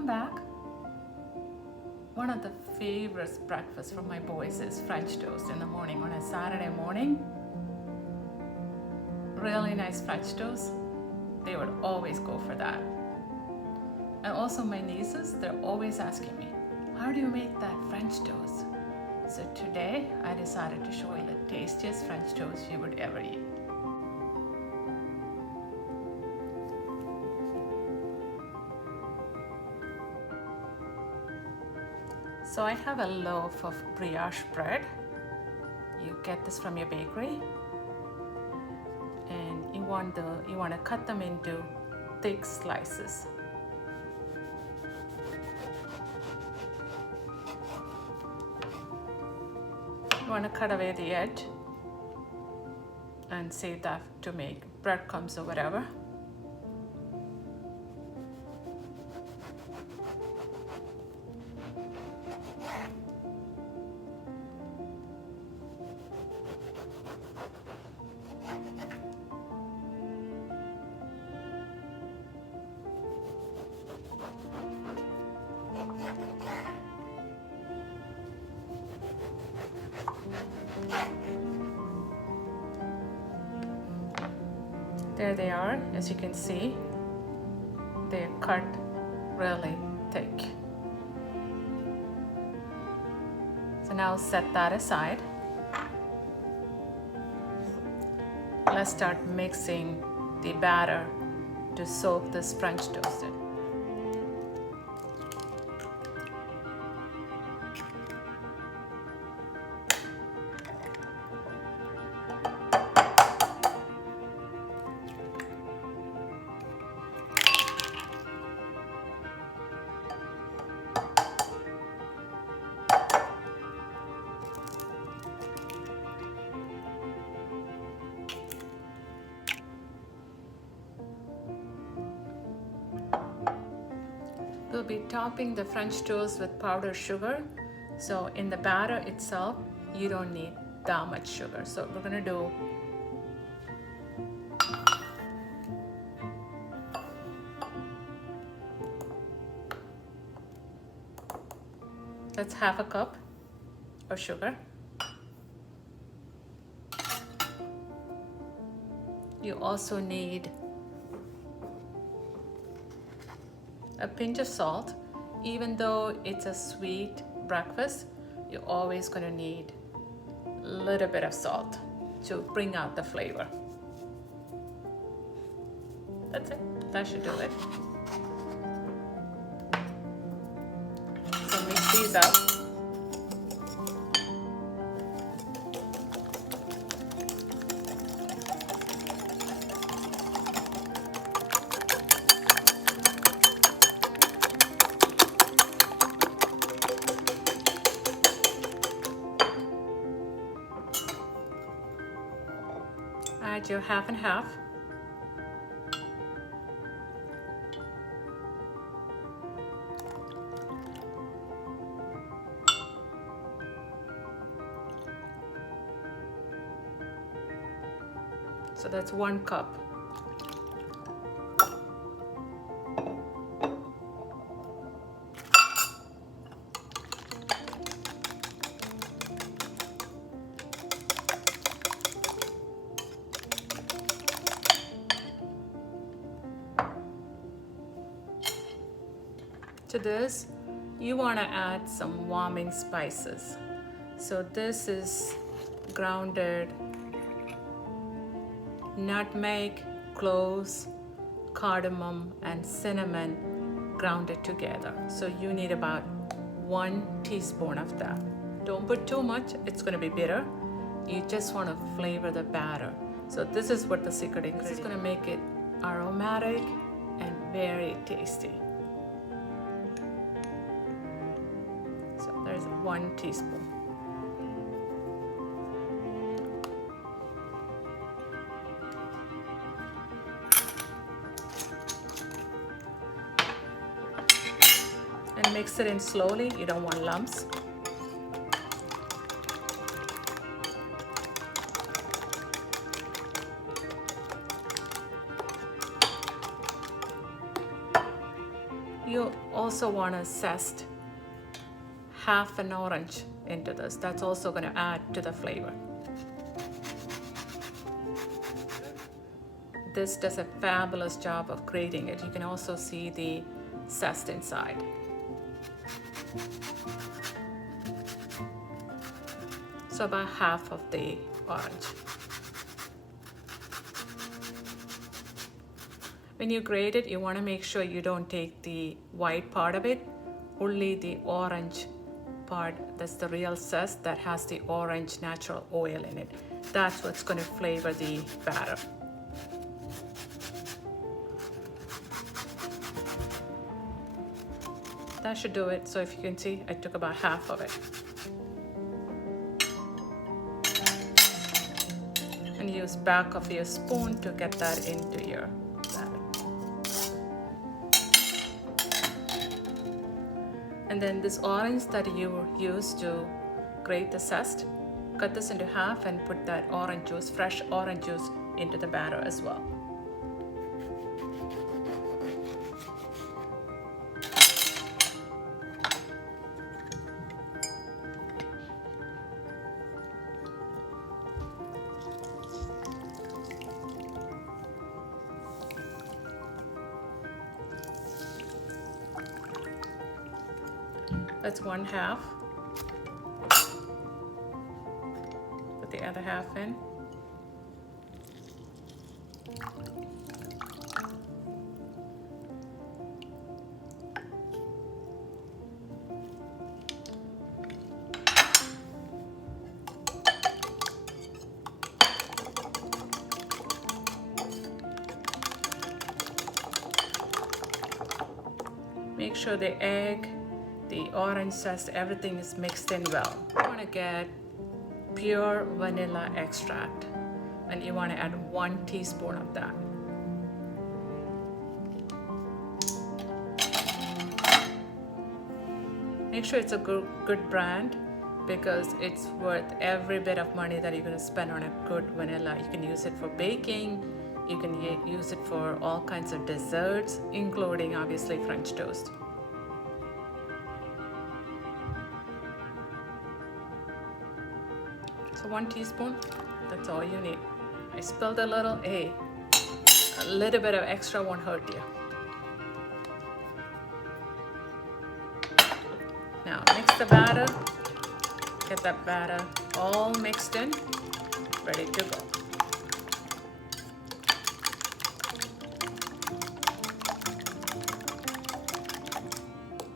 Welcome back. One of the favorite breakfasts for my boys is French toast in the morning on a Saturday morning. Really nice French toast. They would always go for that. And also my nieces, they're always asking me, how do you make that French toast? So today I decided to show you the tastiest French toast you would ever eat. So I have a loaf of brioche bread. You get this from your bakery, and you want to cut them into thick slices. You want to cut away the edge and save that to make breadcrumbs or whatever. There they are, as you can see, they're cut really thick. So now set that aside. Let's start mixing the batter to soak this French toast in. We'll be topping the French toast with powdered sugar. So in the batter itself, you don't need that much sugar. So we're gonna do that's half a cup of sugar. You also need a pinch of salt. Even though it's a sweet breakfast, you're always going to need a little bit of salt to bring out the flavor. That's it. That should do it. So mix these up. Add your half and half. So that's 1 cup. To this, you want to add some warming spices. So this is grounded nutmeg, cloves, cardamom, and cinnamon grounded together. So you need about 1 teaspoon of that. Don't put too much, it's going to be bitter. You just want to flavor the batter. So this is what the secret ingredient is. This is going to make it aromatic and very tasty. So there's 1 teaspoon. And mix it in slowly, you don't want lumps. You you also want to zest half an orange into this. That's also going to add to the flavor. This does a fabulous job of creating it. You can also see the zest inside. So about half of the orange. When you grate it, you want to make sure you don't take the white part of it, only the orange part. That's the real zest that has the orange natural oil in it. That's what's going to flavor the batter. That should do it. So if you can see, I took about half of it. And use back of your spoon to get that into your batter. And then this orange that you used to grate the zest, cut this into half and put that orange juice, fresh orange juice, into the batter as well. That's one half. Put the other half in. Make sure the egg, the orange zest, everything is mixed in well. You want to get pure vanilla extract, and you want to add 1 teaspoon of that. Make sure it's a good brand, because it's worth every bit of money that you're going to spend on a good vanilla. You can use it for baking, you can use it for all kinds of desserts, including obviously French toast. So 1 teaspoon, that's all you need. I spilled a little, hey, a little bit of extra won't hurt you. Now mix the batter, get that batter all mixed in, ready to go.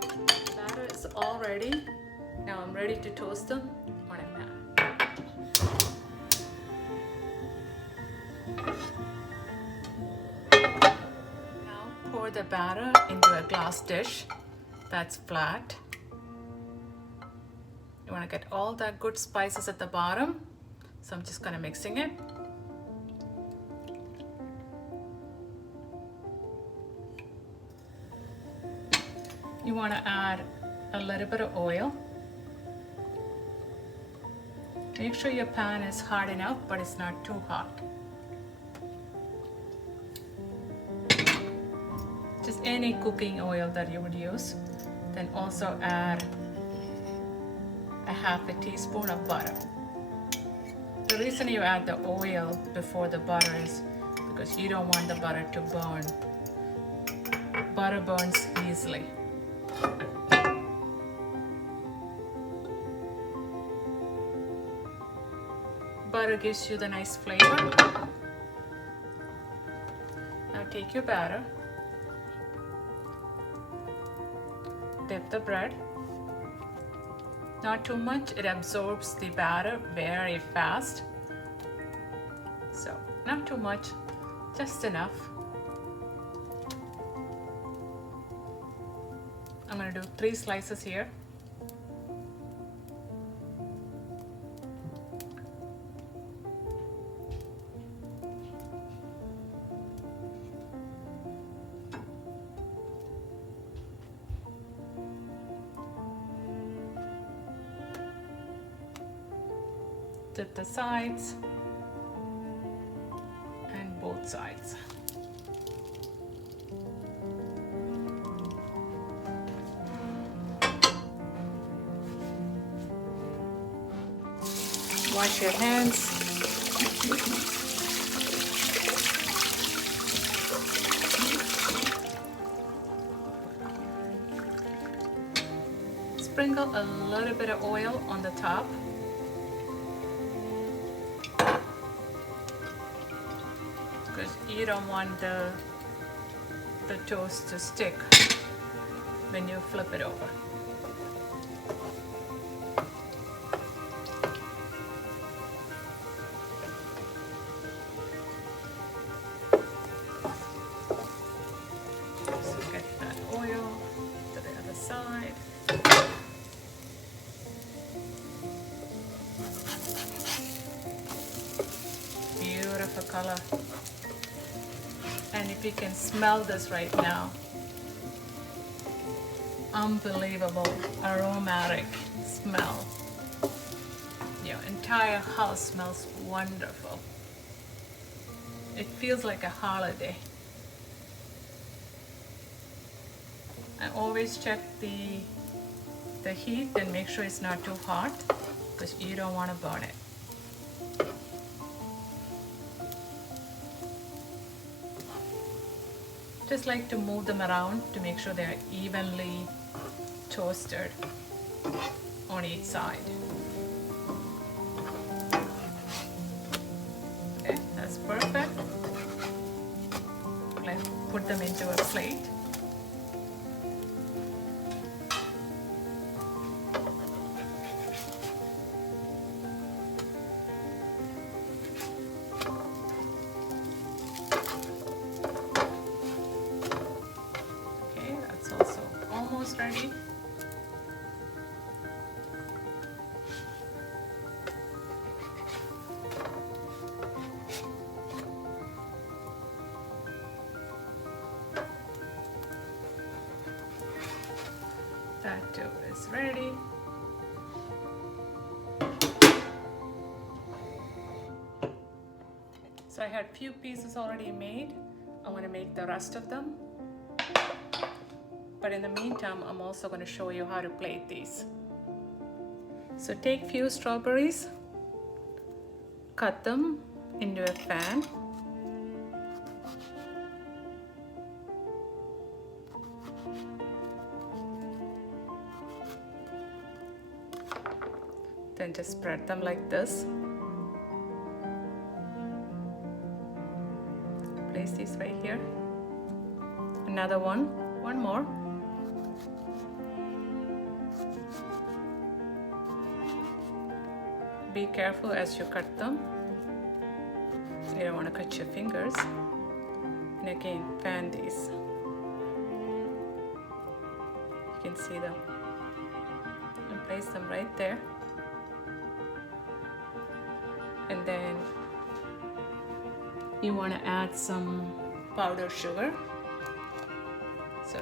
The batter is all ready. Now I'm ready to toast them on a pan. Now pour the batter into a glass dish that's flat. You want to get all the good spices at the bottom, so I'm just kind of mixing it. You want to add a little bit of oil. Make sure your pan is hot enough, but it's not too hot. Just any cooking oil that you would use. Then also add a half a teaspoon of butter. The reason you add the oil before the butter is because you don't want the butter to burn. Butter burns easily. Butter gives you the nice flavor. Now take your batter, dip the bread. Not too much, it absorbs the batter very fast. So not too much, just enough. I'm going to do 3 slices here. Dip the sides and both sides. Wash your hands. Sprinkle a little bit of oil on the top. Because you don't want the toast to stick when you flip it over. So get that oil to the other side. Beautiful color. And if you can smell this right now, unbelievable aromatic smell. Your entire house smells wonderful. It feels like a holiday. I always check the heat and make sure it's not too hot because you don't want to burn it. Just like to move them around to make sure they're evenly toasted on each side. Okay, that's perfect. Let's put them into a plate. Ready. That dough is ready. So I had few pieces already made. I want to make the rest of them. But in the meantime, I'm also going to show you how to plate these. So take few strawberries, cut them into a fan. Then just spread them like this. Place these right here. Another one more. Be careful as you cut them. You don't want to cut your fingers. And again, fan these. You can see them. And place them right there. And then you want to add some powdered sugar. So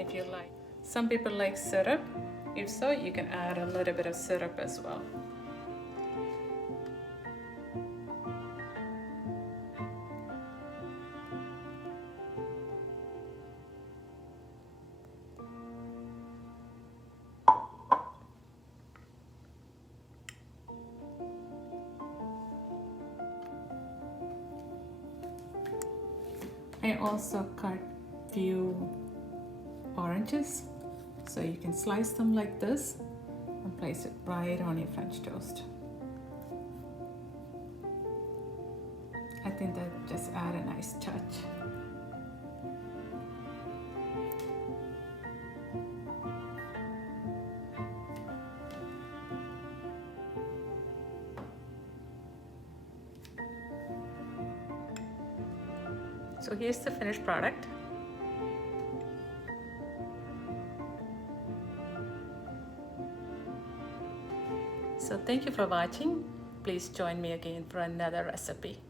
if you like. Some people like syrup. If so, you can add a little bit of syrup as well. I also cut few oranges, so you can slice them like this and place it right on your French toast. I think that just add a nice touch. So here's the finished product. So thank you for watching. Please join me again for another recipe.